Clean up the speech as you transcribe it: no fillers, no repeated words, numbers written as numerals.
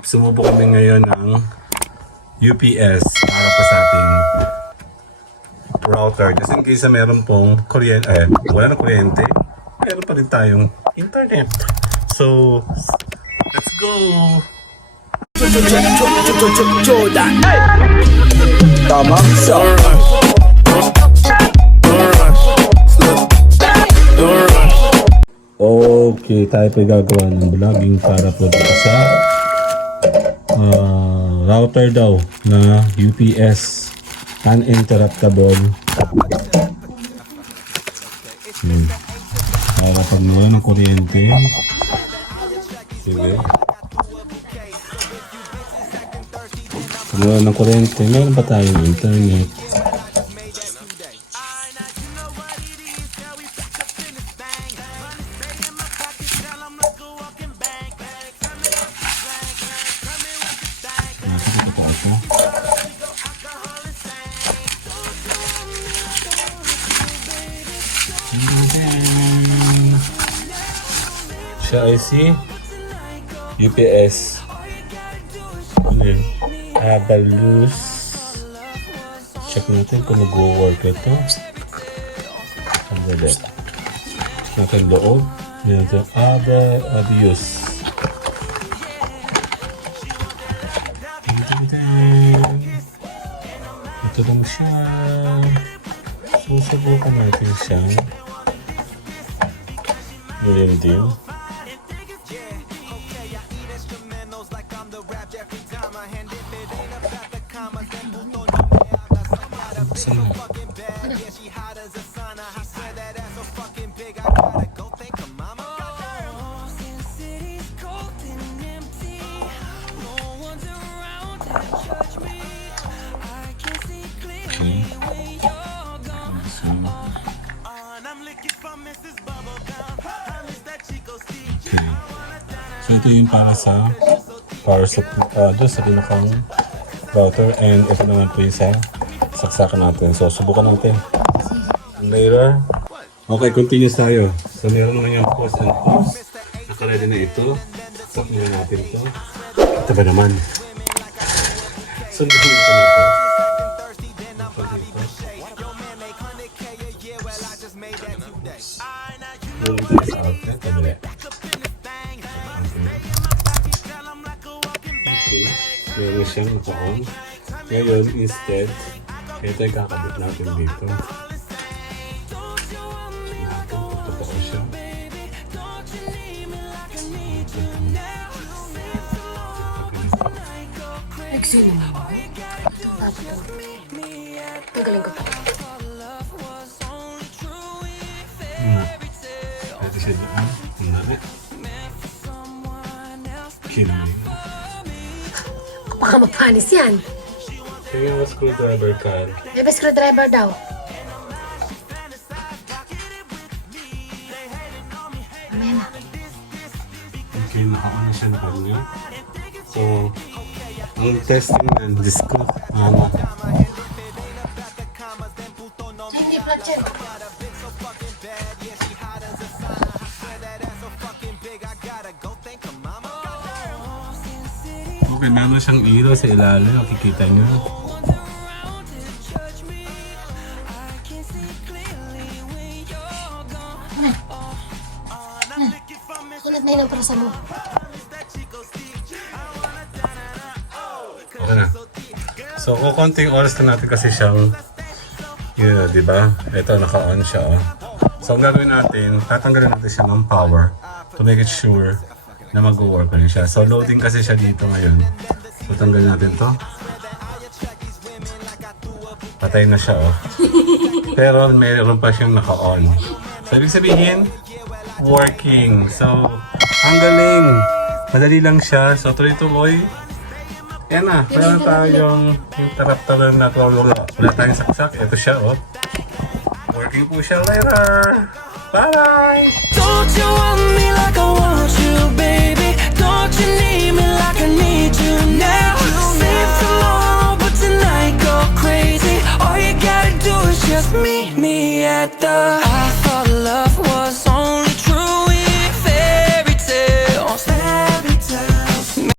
Sumubo kami ngayon ng UPS para po sa ating router. Just in case na meron pong kuryente, wala na kuryente, meron pa rin tayong internet. So, let's go! Jordan. Tama sa Okay, tayo po gagawa ng vlogging para po sa router daw na UPS uninterruptible. Para pag nawala ng kuryente, sige. Pag nawala ng kuryente, meron pa tayong internet. Siya ay si UPS. Ano yun? Abalus. Check natin kung mag-work ito. Ang dali. Natin loob. Natin Abalus. Ito lang siya. Susubukan natin siya. Ngayon din. So ito yung para sa power supply doon sa pinakang router, and ito naman po yung sa saksakan natin. So subukan natin later. Okay, continuous tayo. So meron naman yung pause and pause. Nakaredy na ito. Stop nyo natin ito. Ito ba naman? Sundan ito na ito. Muli tayo sa outlet. Tabili. Okay. Meron siyang naka-on. Ngayon, instead, ito yung kakabit natin dito. Totoo siya. Nagsin naman ako. Magaling ko pa. Pwede siya doon. Nari. Kilig. Baka mapanis yan. Kaya yung screwdriver ka. May screwdriver daw. Mamaya na. Okay, naka-on siya na kanya. So, ang testing ng disco. Mama. Hindi plug check. Okay, meron siyang ilaw sa ilalim. Nakikita nyo. Sunod na yun ang prasa mo. Okay na. So, kukunting oras na natin kasi siyang yun, di ba? Ito, naka-on siya. Oh. So, ang gagawin natin, tatanggalin natin siya ng power to make it sure na mag-work na siya. So, loading kasi siya dito ngayon. So, tanggalin natin to. Patay na siya, oh. Pero, mayroon pa siyang naka-on. So, ibig sabihin, working. So, ang galing. Madali lang siya. So, tuloy-tuloy. Yan na. Meron tayong yung tarap-tarap na ito. Wala tayong saksak. Ito siya, oh. Working po siya later. Bye-bye! Don't you want me like I want you, baby? Don't you need me like I need you now? Save tomorrow, but tonight go crazy. All you gotta do is just meet me at the